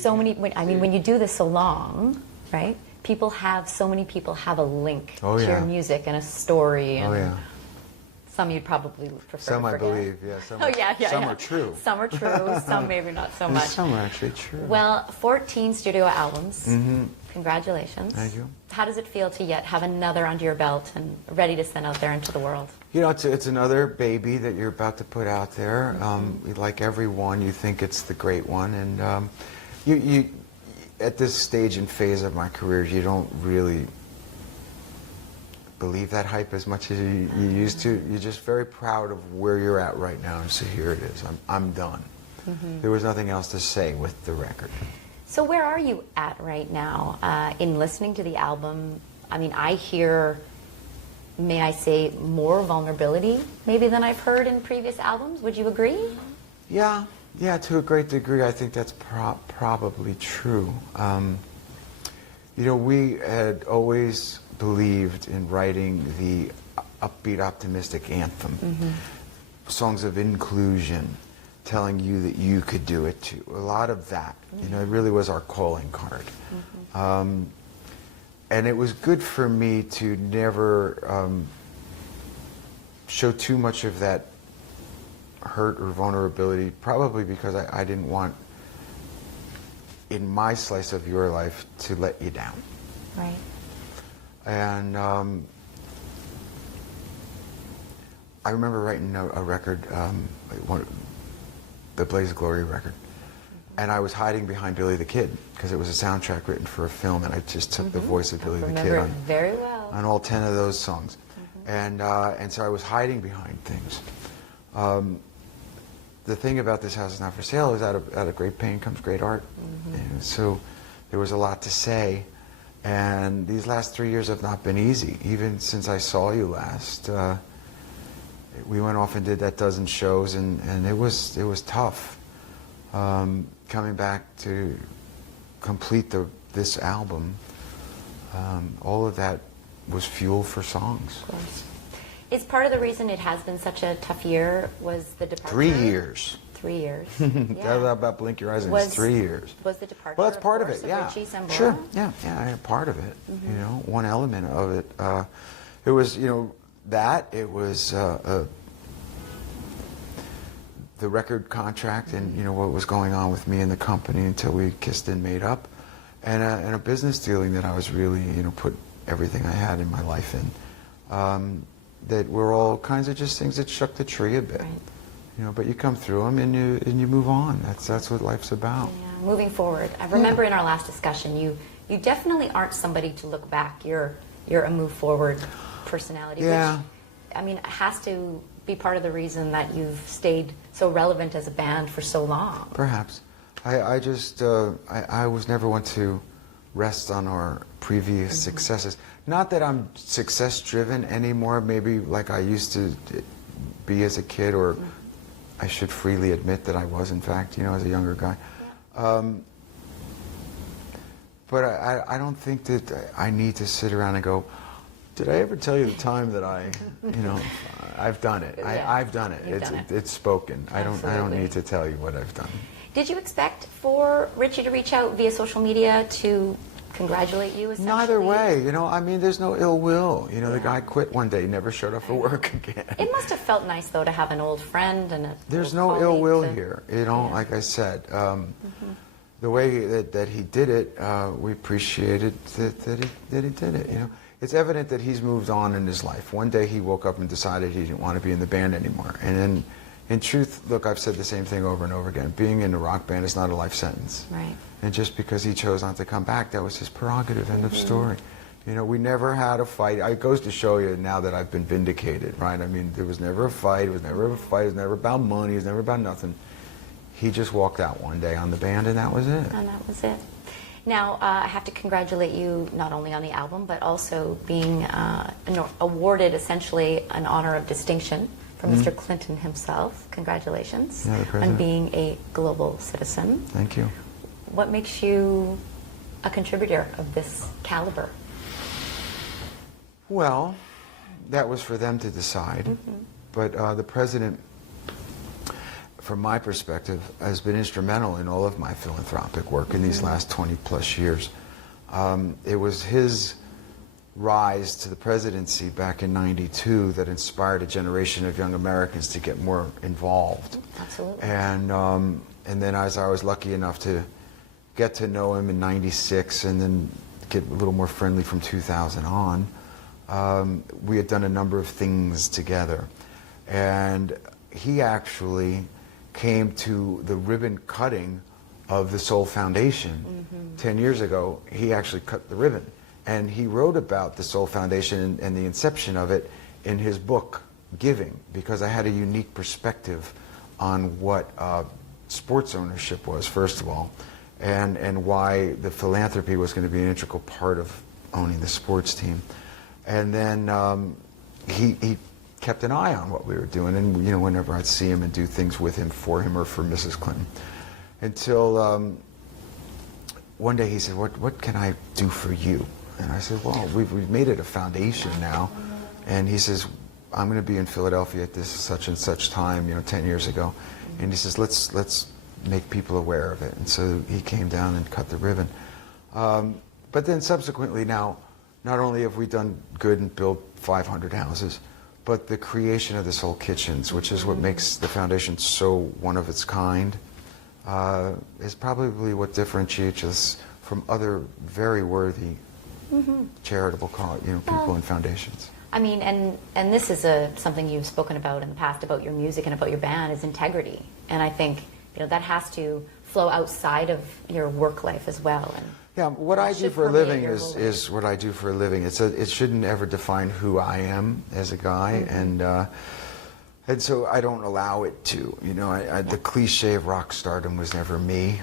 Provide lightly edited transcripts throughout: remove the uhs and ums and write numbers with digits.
so many, when you do this so long, right? So many people have a link Oh, to yeah. your music and a story. And Oh, yeah. some you'd probably prefer Some to I forget. believe, yeah. Some, Oh, yeah, yeah, some yeah. are true. Some are true, some maybe not so much. Some are actually true. Well, 14 studio albums. Mm-hmm. Congratulations. Thank you. How does it feel to yet have another under your belt and ready to send out there into the world? You know, it's another baby that you're about to put out there. Like every one, you think it's the great one. And you at this stage and phase of my career, you don't really believe that hype as much as you used to. You're just very proud of where you're at right now, and so here it is. I'm done. There was nothing else to say with the record. So where are you at right now in listening to the album? I mean, I hear, may I say, more vulnerability maybe than I've heard in previous albums. Would you agree? Yeah, to a great degree, I think that's probably true. You know, we had always believed in writing the upbeat, optimistic anthem, songs of inclusion, telling you that you could do it too. A lot of that, you know, it really was our calling card. And it was good for me to never show too much of that hurt or vulnerability, probably because I didn't want, in my slice of your life, to let you down. Right. And I remember writing a record, the Blaze of Glory record, and I was hiding behind Billy the Kid because it was a soundtrack written for a film, and I just took the voice of Billy the Kid Remember it very well. on all 10 of those songs. And so I was hiding behind things. The thing about This House Is Not For Sale is out of great pain comes great art. And so there was a lot to say, and these last 3 years have not been easy. Even since I saw you last, we went off and did that dozen shows, and it was tough. Coming back to complete this album, all of that was fuel for songs. Of course. Is part of the reason it has been such a tough year was the departure? 3 years. 3 years. Yeah. About blink your eyes and it's 3 years. Was the departure? Well, that's part of it. Yeah. Richie Sambora? Sure. Yeah. Part of it. You know, one element of it. It was, you know, that it was the record contract and you know what was going on with me and the company until we kissed and made up, and a business dealing that I was really, you know, put everything I had in my life in. That were all kinds of just things that shook the tree a bit. Right. You know, but you come through them and you move on. That's what life's about. Yeah, moving forward. I remember in our last discussion, you definitely aren't somebody to look back. You're a move forward personality. Yeah. Which, I mean, has to be part of the reason that you've stayed so relevant as a band for so long. Perhaps. I just I was never one to rest on our previous successes. Not that I'm success driven anymore, maybe like I used to be as a kid, or I should freely admit that I was, in fact, you know, as a younger guy. But I don't think that I need to sit around and go, did I ever tell you the time that I, you know, I've done it. Yeah. I've done it. You've done it. It's spoken. I don't Absolutely. need to tell you what I've done. Did you expect for Richie to reach out via social media to congratulate you, essentially? Neither way, you know, I mean, there's no ill will. You know, the guy quit one day, never showed up for work again. It must have felt nice, though, to have an old friend and a There's old no ill colleague will to- here, you know, Yeah. like I said. The way that he did it, we appreciated that he did it, you know. It's evident that he's moved on in his life. One day he woke up and decided he didn't want to be in the band anymore. And then, in truth, look, I've said the same thing over and over again. Being in a rock band is not a life sentence. Right. And just because he chose not to come back, that was his prerogative, end of story. You know, we never had a fight. It goes to show you now that I've been vindicated, right? I mean, there was never a fight. It was never a fight. It was never about money. It was never about nothing. He just walked out one day on the band, and that was it. And that was it. Now, I have to congratulate you not only on the album, but also being awarded, essentially, an honor of distinction from Mr. Clinton himself. Congratulations Yeah, the on president. being a global citizen. Thank you. What makes you a contributor of this caliber? Well, that was for them to decide. But the president from my perspective, has been instrumental in all of my philanthropic work in these last 20 plus years. It was his rise to the presidency back in '92 that inspired a generation of young Americans to get more involved. Absolutely. And then as I was lucky enough to get to know him in '96 and then get a little more friendly from 2000 on, we had done a number of things together. And he actually came to the ribbon cutting of the Soul Foundation 10 years ago. He actually cut the ribbon. And he wrote about the Soul Foundation and the inception of it in his book, Giving, because I had a unique perspective on what sports ownership was, first of all, and why the philanthropy was going to be an integral part of owning the sports team. And then he kept an eye on what we were doing, and whenever I'd see him and do things with him, for him, or for Mrs. Clinton, until one day he said, "What can I do for you?" And I said, "Well, we've made it a foundation now." And he says, "I'm going to be in Philadelphia at this such and such time, 10 years ago." And he says, let's make people aware of it. And so he came down and cut the ribbon. But then subsequently now, not only have we done good and built 500 houses, but the creation of the Soul Kitchens, which is what makes the foundation so one of its kind, is probably what differentiates us from other very worthy charitable people and foundations. I mean, and this is something you've spoken about in the past about your music and about your band, is integrity. And I think that has to flow outside of your work life as well. And yeah, what I do for a living is what I do for a living. It shouldn't ever define who I am as a guy, and so I don't allow it to. The cliche of rock stardom was never me.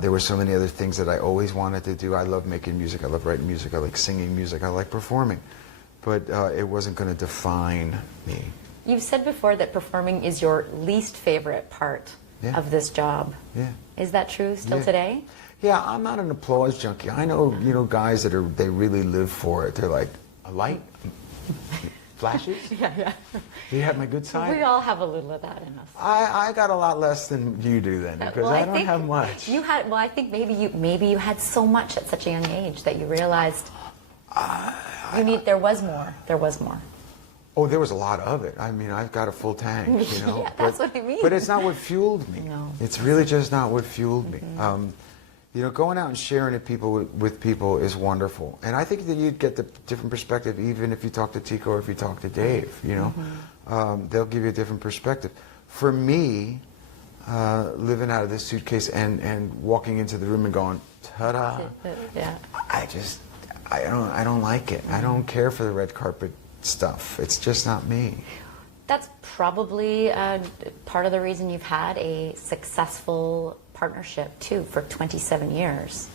There were so many other things that I always wanted to do. I love making music. I love writing music. I like singing music. I like performing. But it wasn't going to define me. You've said before that performing is your least favorite part of this job. Yeah. Is that true still today? Yeah, I'm not an applause junkie. I know, guys that they really live for it. They're like, a light? Flashes? Yeah. Do you have my good side? We all have a little of that in us. I got a lot less than you do then, because I don't have much. I think maybe you had so much at such a young age that you realized there was more. There was more. Oh, there was a lot of it. I mean, I've got a full tank, Yeah, that's what I mean. But it's not what fueled me. No. It's really just not what fueled me. Going out and sharing it with people is wonderful. And I think that you'd get the different perspective even if you talk to Tico or if you talk to Dave, They'll give you a different perspective. For me, living out of this suitcase and walking into the room and going, ta-da, I don't like it. I don't care for the red carpet stuff. It's just not me. That's probably part of the reason you've had a successful partnership too for 27 years.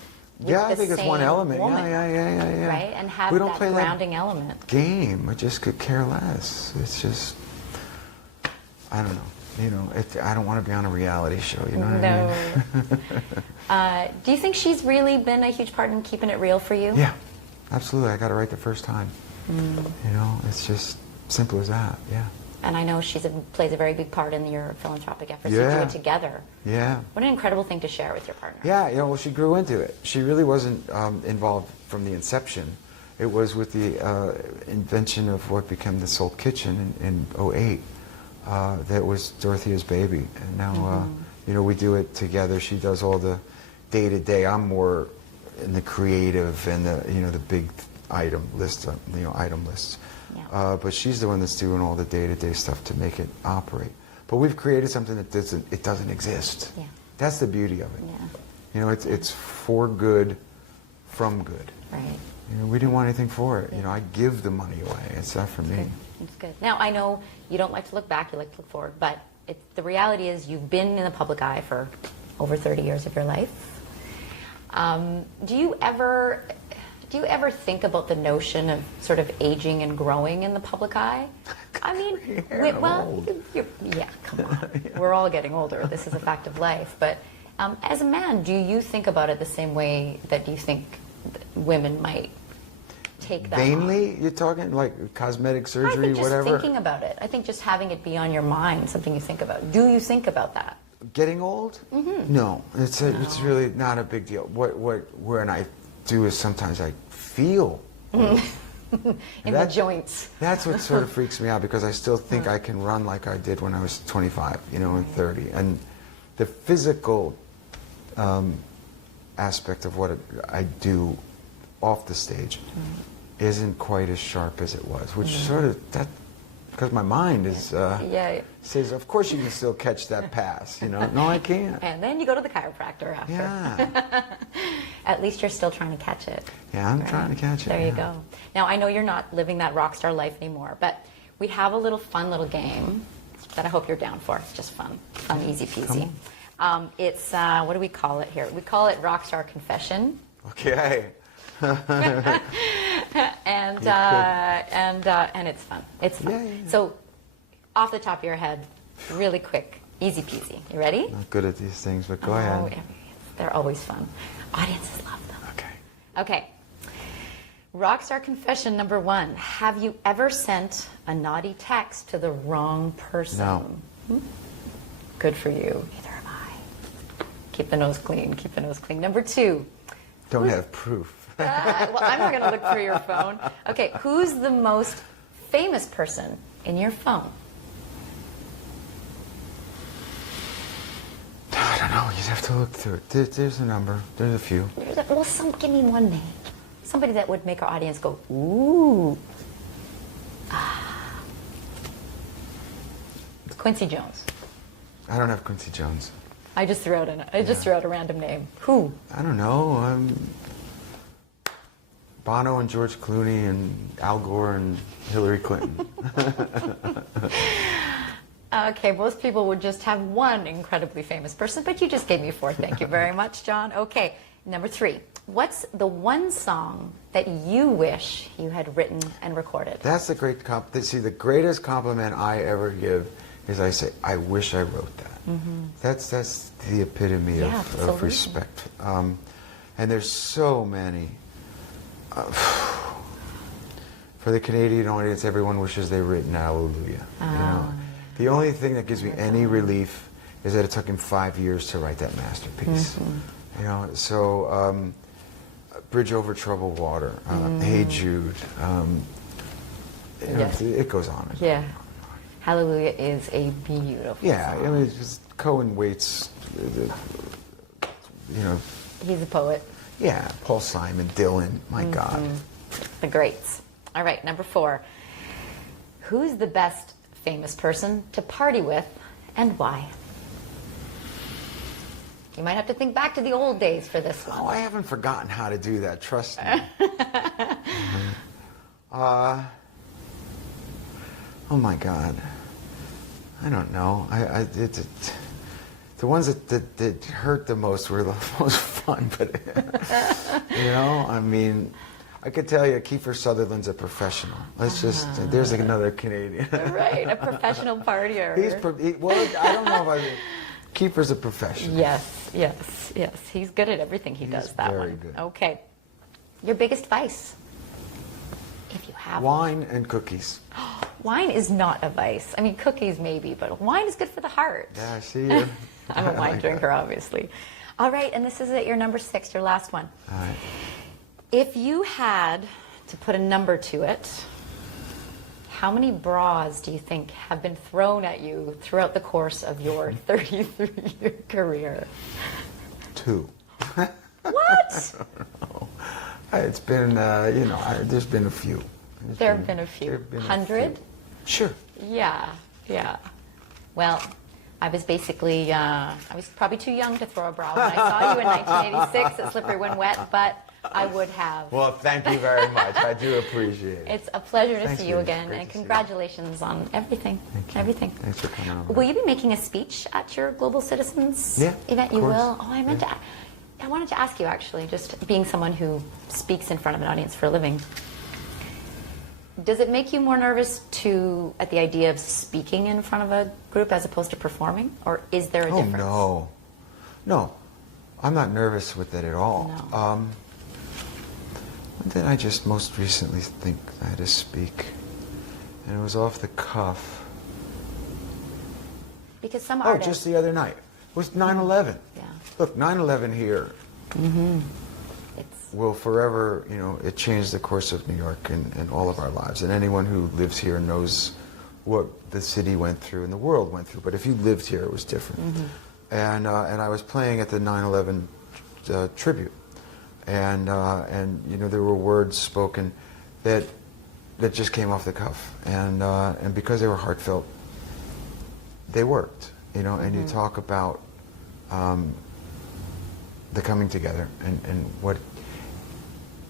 Yeah, I think it's one element. Woman, yeah. Right, and have we don't that play grounding element. Game. I just could care less. It's just, I don't know. I don't want to be on a reality show. What I mean? Do you think she's really been a huge part in keeping it real for you? Yeah, absolutely. I got it right the first time. It's just simple as that. Yeah. And I know plays a very big part in your philanthropic efforts. You do it together. Yeah. What an incredible thing to share with your partner. Yeah, well, she grew into it. She really wasn't involved from the inception. It was with the invention of what became the Soul Kitchen in '08 that was Dorothea's baby. And now, we do it together. She does all the day-to-day. I'm more in the creative and the big item lists. Yeah. But she's the one that's doing all the day-to-day stuff to make it operate. But we've created something that doesn't exist. Yeah. That's the beauty of it. Yeah. It's for good, from good. Right. We didn't want anything for it. I give the money away. It's not for me. It's good. Now, I know you don't like to look back, you like to look forward, but the reality is you've been in the public eye for over 30 years of your life. Do you ever think about the notion of sort of aging and growing in the public eye? I mean, come on. Yeah. We're all getting older. This is a fact of life. But as a man, do you think about it the same way that you think women might take that vainly on? You're talking like cosmetic surgery, I think just whatever? Thinking about it. I think just having it be on your mind, something you think about. Do you think about that? Getting old? No, it's really not a big deal. When I do is sometimes I feel old. In the joints. That's what sort of freaks me out, because I still think I can run like I did when I was 25, and 30. And the physical aspect of what I do off the stage isn't quite as sharp as it was, which sort of, because my mind is says, of course you can still catch that pass, No, I can't. And then you go to the chiropractor after. Yeah. At least you're still trying to catch it. Yeah, I'm trying to catch it. There you go. Now, I know you're not living that rock star life anymore, but we have a fun little game that I hope you're down for. It's just fun, easy peasy. It's, what do we call it here? We call it Rockstar Confession. Okay. And it's fun. It's fun. Yeah. So, off the top of your head, really quick, easy peasy. You ready? Not good at these things, but go ahead. They're always fun. Audiences love them. Okay. Okay. Rockstar confession number 1. Have you ever sent a naughty text to the wrong person? No. Good for you. Neither am I. Keep the nose clean. Keep the nose clean. Number 2. Don't have proof. Well, I'm not going to look through your phone. Okay. Who's the most famous person in your phone? I don't know. You'd have to look through it. There's a number. There's a few. Well, give me one name. Somebody that would make our audience go, ooh. It's Quincy Jones. I don't have Quincy Jones. I just threw out a random name. Who? I don't know. Bono and George Clooney and Al Gore and Hillary Clinton. Okay, most people would just have one incredibly famous person, but you just gave me 4. Thank you very much, John. Okay, number 3. What's the one song that you wish you had written and recorded? That's the great See, the greatest compliment I ever give is I say, I wish I wrote that. That's the epitome of respect. And there's so many. For the Canadian audience, everyone wishes they'd written Hallelujah. The only thing that gives me any relief is that it took him 5 years to write that masterpiece. So Bridge Over Troubled Water, Hey Jude, it goes on. Yeah. Hallelujah is a beautiful song. I mean, it's just Cohen Waits, He's a poet. Yeah, Paul Simon, Dylan, my God. The greats. All right, number 4. Who's the best famous person to party with and why? You might have to think back to the old days for this one. Oh, I haven't forgotten how to do that, trust me. Oh my God. I don't know. The ones that hurt the most were the most fun, but I mean, I could tell you Kiefer Sutherland's a professional. There's another Canadian. Right, a professional partier. I don't know if Kiefer's a professional. Yes. He's good at everything he does, that very one. good. Okay. Your biggest vice, if you have Wine and cookies. Wine is not a vice. I mean, cookies maybe, but wine is good for the heart. Yeah, I see you. I'm a wine drinker, obviously. All right, and this is your number 6, your last one. All right. If you had to put a number to it, how many bras do you think have been thrown at you throughout the course of your 33-year career? 2. What? I don't know. It's been, there's been a few. There have been a few. 100? Sure. Yeah. Well, I was basically, I was probably too young to throw a bra when I saw you in 1986 at Slippery When Wet, but I would have. Well, thank you very much. I do appreciate it. It's a pleasure to see you Thanks, again, great and to see you. congratulations on everything. Thank you. Everything. Thanks for coming over. Will you be making a speech at your Global Citizens Yeah, event? of You course. will? Oh, I wanted to ask you, actually, just being someone who speaks in front of an audience for a living, does it make you more nervous at the idea of speaking in front of a group as opposed to performing? Or is there a difference? No. I'm not nervous with it at all. No. When did I just most recently think I had to speak? And it was off the cuff. Because some artists... just the other night. was 9/11. Yeah. Look, 9/11 here It's will forever, it changed the course of New York and all of our lives. And anyone who lives here knows what the city went through and the world went through. But if you lived here, it was different. And I was playing at the 9/11 tribute, and there were words spoken that just came off the cuff, and because they were heartfelt, they worked. And you talk about the coming together and what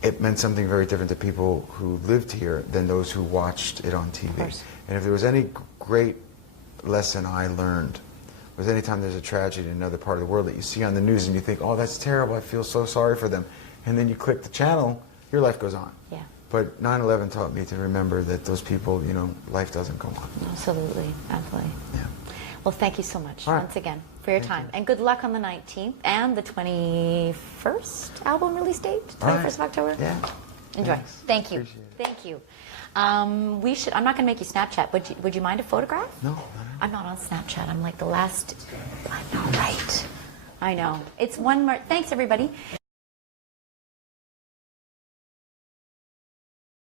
it meant something very different to people who lived here than those who watched it on TV. And if there was any great lesson I learned, was anytime there's a tragedy in another part of the world that you see on the news and you think, oh, that's terrible, I feel so sorry for them. And then you click the channel, your life goes on. Yeah. But 9/11 taught me to remember that those people, life doesn't go on. absolutely, absolutely. Yeah. Well, thank you so much All right. once again for your time. And good luck on the 19th and the 21st album release date, 21st All right. of October. Yeah. Enjoy. Thanks. Thank you. Appreciate it. Thank you. I'm not going to make you Snapchat. Would you mind a photograph? No. I'm not on Snapchat. I'm like the last. I know, right? I know. It's one more. Thanks, everybody.